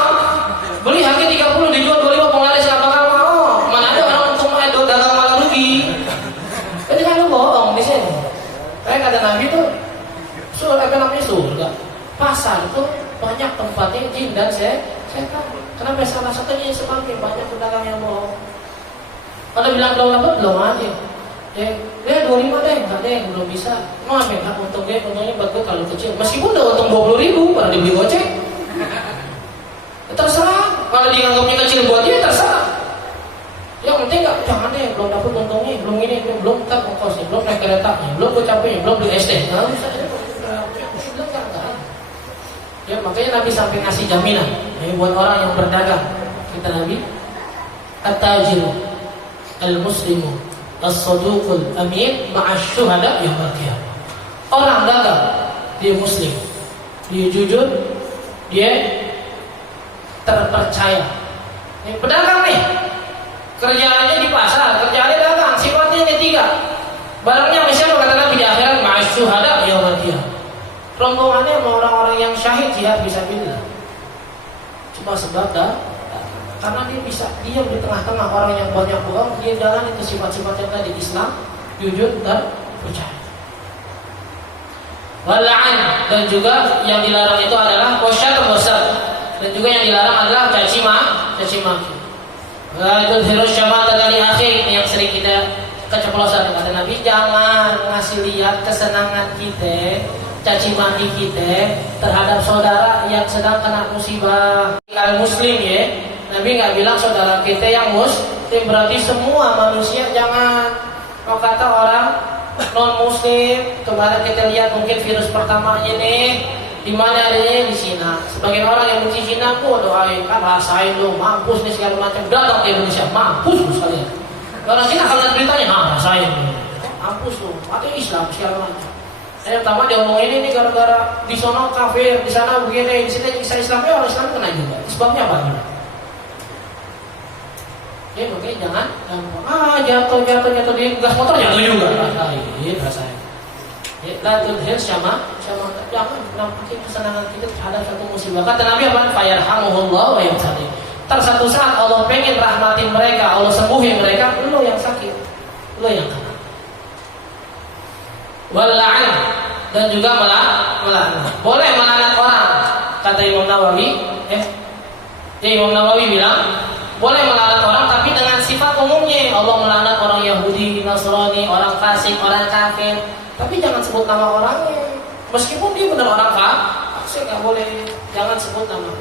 Beli harga 30 dijual 25 penglaris nggak bakal mau. Mana ada orang untung dagang malah rugi. Jadi kan lu bohong di sini. Kayak kata Nabi tuh surga. Pasar itu banyak tempatnya jin dan setan. Kenapa salah satunya semakin banyak pedagang yang bohong? Ada bilang belum aja. Ya 25 deh, enggak deh, belum bisa. Mau ambil hak untungnya buat gue kalau kecil. Meskipun udah untung 20.000, baru dibeli goceng. Terserah. Kalau dianggapnya kecil buat dia terserah. Yang penting enggak, jangan deh, belum dapat untungnya, belum ini, belum tak ongkosnya, belum naik keretanya, belum gocapnya, belum beli SD. Nah, bisa aja. Ya makanya Nabi sampai ngasih jaminan buat orang yang berdagang. Kita Nabi at-tajiru al-muslimu as-saduqul amin ma'asyuhada yaumil qiyamah. Orang dagang dia muslim, dia jujur, dia terpercaya. Ini pedagang nih, kerjaannya di pasar, kerjaannya dagang, sifatnya ini 3. Barangnya misalnya kata Nabi di akhirat ma'asyuhada yaumil qiyamah. rombongannya sama orang-orang yang syahid jihad fisabilillah. Cuma sebab karena dia bisa diam di tengah-tengah orang yang banyak bohong, dia jalan itu sifat-sifat yang tadi, Islam, jujur dan percaya. Wal'an, dan juga yang dilarang itu adalah wasyat wasat, dan juga yang dilarang adalah caci maki. Itu hirus syamata dari akhir yang sering kita keceplosan. Kata Nabi, jangan ngasih lihat kesenangan kita, caci maki kita terhadap saudara yang sedang kena musibah. Kalau muslim ya, Nabi nggak bilang saudara kita yang muslim, berarti semua manusia jangan. Kalau kata orang non muslim, kemarin kita lihat mungkin virus pertama ini di mana adanya di Cina. Sebagian orang yang benci Cina, doain kan, rasain lo mampus nih segala macam, datang ke Indonesia mampus lo sekalian. Orang Cina kalau lihat beritanya, rasain lo mampus lo, atau Islam segala macam. Yang pertama dia ngomong ini gara-gara di sana kafir, di sana begini, di sini kisah Islamnya orang Islam kena juga. Sebabnya apa? Ya makanya jangan jatuh di gas motor jatuh juga. Rasain. Ya, la tudhir sama jangan nampakkan kesenangan kita terhadap satu musibah. Kata Nabi apa? Fayarhamuhullah wa yamsadi. Satu saat Allah pengen rahmatin mereka, Allah sembuhin mereka, lo yang sakit, lo yang kena. Wal'an, dan juga melaknat. Boleh melaknat orang. Kata Imam Nawawi bilang boleh melaknat orang tapi dengan sifat umumnya. Allah melaknat orang Yahudi, Nasrani, orang fasik, orang kafir. Tapi jangan sebut nama orangnya. Meskipun dia benar orang fasik, nggak boleh. Jangan sebut nama.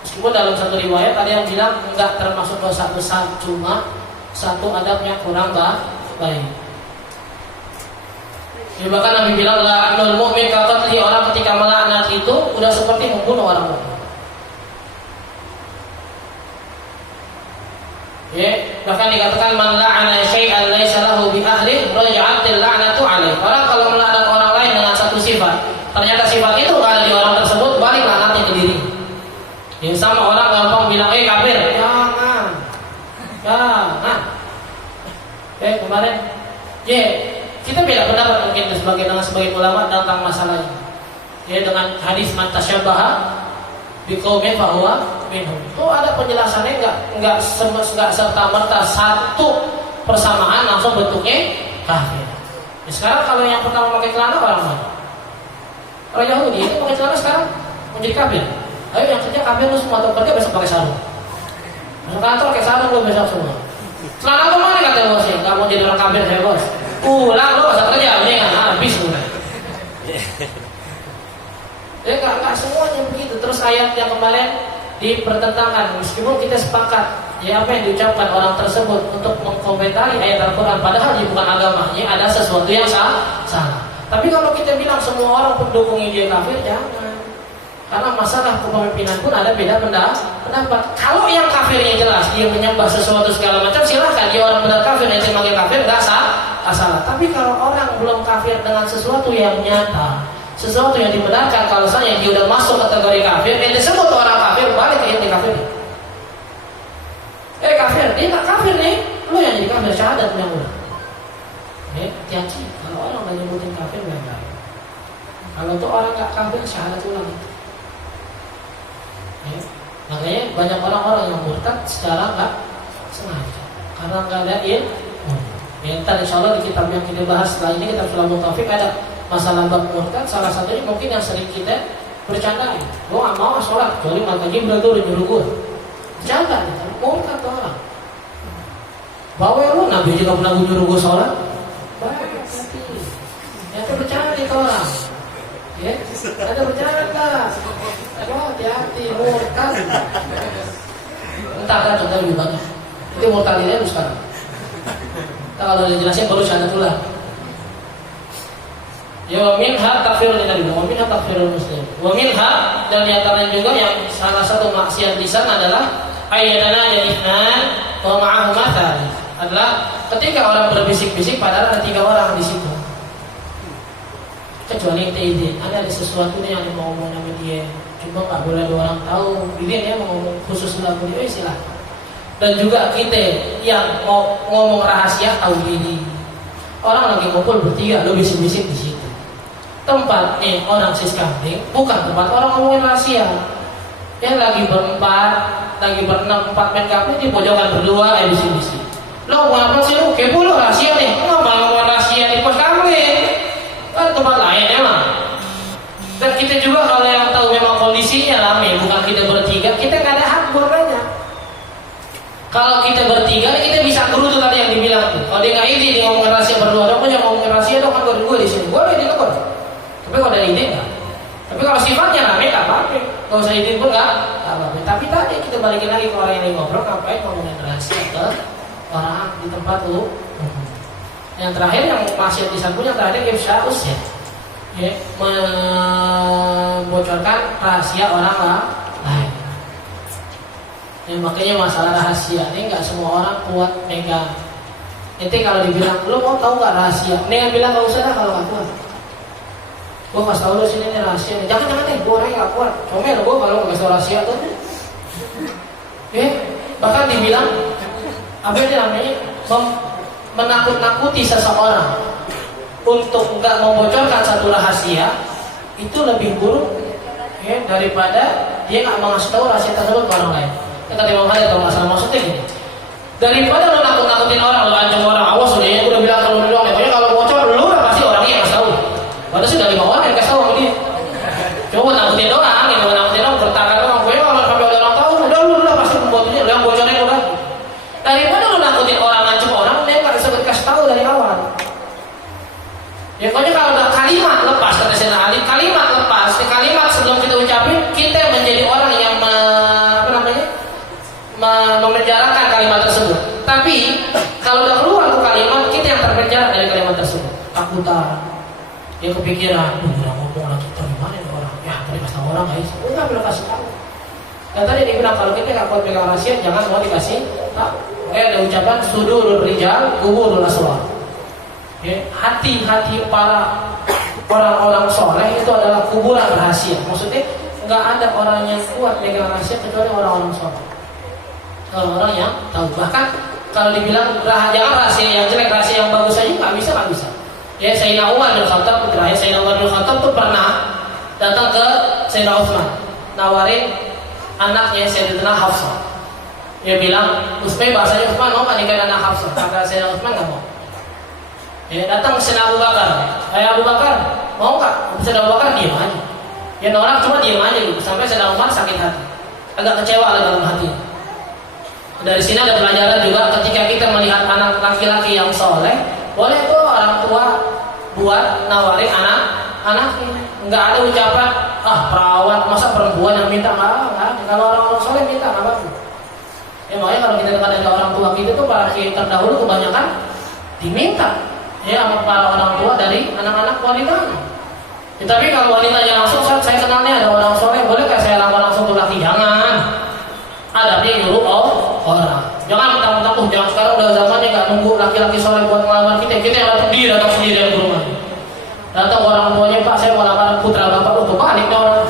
Meskipun dalam satu riwayat ada yang bilang enggak termasuk dosa besar, cuma satu adabnya kurang baik. Ya, bahkan Nabi bilang la'nul mu'min kaqatli, orang ketika melaknat itu udah seperti membunuh orang mukmin. Ya, bahkan dikatakan man la'ana syai'an laisa lahu bi ahli raja'atil la'natu alaih. Orang kalau melaknat orang lain dengan satu sifat, ternyata sifat itu kalau di orang tersebut balik laknatnya ke diri. Ya, sama orang gampang bilang kafir. Jangan. Kemarin kita beda pendapat mungkin dengan sebagian ulama tentang masalah ini. Ya, dengan hadis man tasyabaha biqaumin fa huwa minhum. Itu ada penjelasannya, enggak serta-merta satu persamaan langsung bentuknya kafir. Ya, sekarang kalau yang pertama pakai celana orang mana? Orang Yahudi ini pakai celana sekarang menjadi kafir. Ayo yang kerja kafir lu semua, atau kerja besok pakai sarung. Masuk kantor pakai sarung lu besok semua. Celana lu mana kata bosnya? Enggak mau jadi orang kafir saya bos. Pulang lu masa kerja mendingan habis lu. Ya nggak semuanya begitu. Terus ayat yang kemarin dipertentangkan, meskipun kita sepakat ya apa yang diucapkan orang tersebut untuk mengkomentari ayat Al-Quran, padahal dia bukan agamanya, ada sesuatu yang salah. Tapi kalau kita bilang semua orang pendukungnya dia kafir, jangan. Karena masalah kepemimpinan pun ada beda pendapat. Kalau yang kafirnya jelas dia menyembah sesuatu segala macam, silahkan dia orang benar kafir, yang dipanggil kafir nggak salah. Tapi kalau orang belum kafir dengan sesuatu yang nyata, sesuatu yang dibenarkan, kalau saya dia udah masuk kategori kafir, yang disebut orang kafir, balik ke inti kafir. Kafir, dia nggak kafir nih, lu yang jadi kafir, syahadat yang udah. Hati-hati, kalau orang nggak nyebutin kafir nggak kafir. Kalau tuh orang nggak kafir, syahadat ulang. Makanya banyak orang-orang yang murtad secara nggak sengaja, karena nggak ada ilmu. Ntar insya Allah di kitab yang kita bahas setelah ini, kitab Sullamul Taufik, ada masalah bab murtad. Salah satunya mungkin yang sering kita bercandain, gue gak mau sholat kecuali mata Jibril tuh udah nyuruh gue. Bercanda gitu, murtad tuh orang. Bawa lu, Nabi juga pernah nyuruh gue sholat. Baik, hati. Itu bercanda itu orang. Ya, ada bercanda. Hati-hati, murtad. Entar kan contoh lebih banyak. Itu murtad ini lu sekarang. Kalau dijelasin baru syahadat ulang. Ya, wa minha takfirul nabi, wa minha takfirul muslim. Wa minha, dan diantaranya juga yang salah satu maksiat lisan adalah ayyadana ya'ithnan wa ma'ahuma thalith. Adalah ketika orang berbisik-bisik padahal ada 3 orang di situ. Kecuali kita izin, ada sesuatu yang mau ngomong sama dia, cuma nggak boleh 2 orang tahu. Izin ya mau ngomong khusus dengan dia, silakan. Dan juga kita yang mau ngomong rahasia tahu diri. Orang lagi ngumpul bertiga, lo bisik-bisik di situ. tempat orang siskambing bukan tempat orang ngomongin rahasia. Ya lagi berempat, lagi berenam, 4 main kambing di pojokan berdua, bisi-bisi. Lo mau apa sih lo? Kepo lo rahasia nih? Ngapa ngomongin rahasia di pos kambing? Kan tempat lain emang. Dan kita juga kalau yang tahu memang kondisinya rame, bukan kita bertiga, kita nggak ada hak buat nanya. Kalau kita bertiga, kita bisa gerutu tadi yang dibilang tuh. Kalau dia nggak ide, dia ngomongin rahasia berdua, dong punya ngomongin rahasia dong kan gue di sini, boleh ditegur. Tapi kalau ada ide nggak? Tapi kalau sifatnya rame nggak apa-apa, nggak usah ide pun nggak apa-apa. Tapi tadi kita balikin lagi ke orang yang ngobrol, ngapain ngomongin rahasia ke orang di tempat lu. Yang terakhir yang masih disambung yang terakhir ifsya'us ya, membocorkan rahasia orang lain. Ya, makanya masalah rahasia ini nggak semua orang kuat megang. Nanti kalau dibilang lu mau tahu nggak rahasia, ini bilang nggak usah lah kalau nggak kuat. Gua kasih tahu lu sini nih rahasia nih. Jangan deh, gua orangnya nggak kuat. Comel gua kalau nggak kasih tahu rahasia tuh. Ya, bahkan dibilang apa itu namanya menakut-nakuti seseorang untuk nggak membocorkan satu rahasia itu lebih buruk ya, daripada dia nggak mengasih tahu rahasia tersebut ke orang lain. Kita tidak ada kalau masalah maksudnya gini. Daripada lo nakut-nakutin orang, lo ancam orang, awas udah ya, udah bilang kalau lu doang. Pokoknya kalau bocor lu udah pasti orangnya yang kasih tahu. Padahal sudah 5 orang yang kasih tahu sama dia. Coba nakutin doang, gitu, nakutin doang, bertahan doang. Pokoknya kalau sampai ada orang tahu, udah lu udah pasti pembuatnya, udah bocornya udah. Daripada lu nakutin orang, ancam orang, dia nggak bisa dikasih tahu dari awal. Ya pokoknya kalau udah kalimat lepas, kata Sayyidina Ali, kalimat lepas, di kalimat sebelum kita ucapin, kita menjadi orang yang memenjarakan kalimat tersebut. Tapi kalau udah keluar tuh kalimat, kita yang terpenjara dari kalimat tersebut. Takutan, dia kepikiran, udah ngomong lagi gimana nih orang? Ya tadi kasih tahu orang guys, nggak perlu kasih tahu. Dan tadi dia bilang kalau kita nggak kuat pegang rahasia, jangan mau dikasih tahu. Ada ucapan sudurul rijal, kuburul aswar. Ya, hati-hati para orang-orang soleh itu adalah kuburan rahasia. Maksudnya nggak ada orang yang kuat pegang rahasia kecuali orang-orang soleh. Orang yang tahu. Bahkan kalau dibilang jangan rahasia yang jelek, rahasia yang bagus saja nggak bisa. Ya Sayyidina Umar bin Khattab, terakhir Sayyidina Umar bin Khattab tuh pernah datang ke Sayyidina Utsman, nawarin anaknya Sayyidina Hafsah. Dia bilang, bahasanya Utsman mau nggak nikahin anak Hafsah? Kata Sayyidina Utsman nggak mau. Ya datang ke Sayyidina Abu Bakar, Abu Bakar mau nggak? Sayyidina Abu Bakar diam aja. Ya nolak cuma diam aja gitu. Sampai Sayyidina Umar sakit hati, agak kecewa dalam hatinya. Dari sini ada pelajaran juga ketika kita melihat anak laki-laki yang soleh, boleh tuh orang tua buat nawarin anak-anaknya. Nggak ada ucapan perawat, masa perempuan yang minta, nggak. Kalau orang soleh minta nggak apa-apa. Ya makanya kalau kita dekat dengan orang tua kita tuh para kiai terdahulu kebanyakan diminta ya sama para orang tua dari anak-anak wanitanya. Ya, tapi kalau wanitanya langsung, saya kenalnya ada orang soleh, boleh nggak saya lamar langsung tuh laki? Jangan. Adabnya nyuruh orang. Jangan mentang-mentang jangan sekarang udah zamannya nggak nunggu laki-laki soleh buat ngelamar kita yang datang sendiri yang ke rumah. Datang orang tuanya, Pak saya mau lamar putra bapak, tuh balik orang.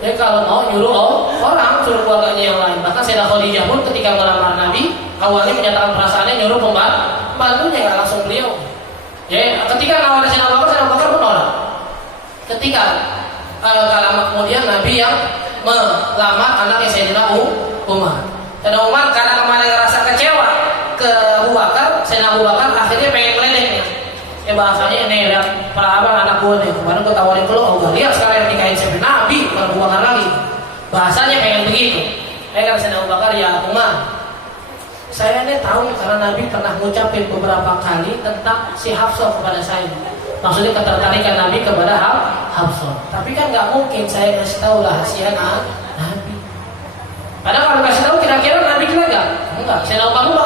Ya kalau mau nyuruh orang, suruh keluarganya yang lain. Bahkan Sayyidah Khadijah pun ketika melamar Nabi, awalnya menyatakan perasaannya nyuruh pembantunya, nggak langsung beliau. Ya ketika nawarin Sayyidah Bakar pun orang. Ketika lama kemudian Nabi yang melamar anaknya Sayyidina Umar. Sayyidina Umar karena kemarin ngerasa kecewa ke Abu Bakar, Sayyidina Abu Bakar akhirnya pengen meledek. Ya bahasanya ini lihat para abang anak gue nih, kemarin gue tawarin ke lo, gue lihat sekarang yang nikahin siapa? Nabi, bukan Abu Bakar lagi. Bahasanya pengen begitu. Kata Sayyidina Abu Bakar, ya Umar, saya ini tahu karena Nabi pernah ngucapin beberapa kali tentang si Hafsah kepada saya. Maksudnya ketertarikan Nabi kepada Hafsah. Tapi kan nggak mungkin saya kasih tahu rahasia Nabi. Padahal kalau kasih tahu kira-kira Nabi kira nggak? Enggak. Saya tahu kamu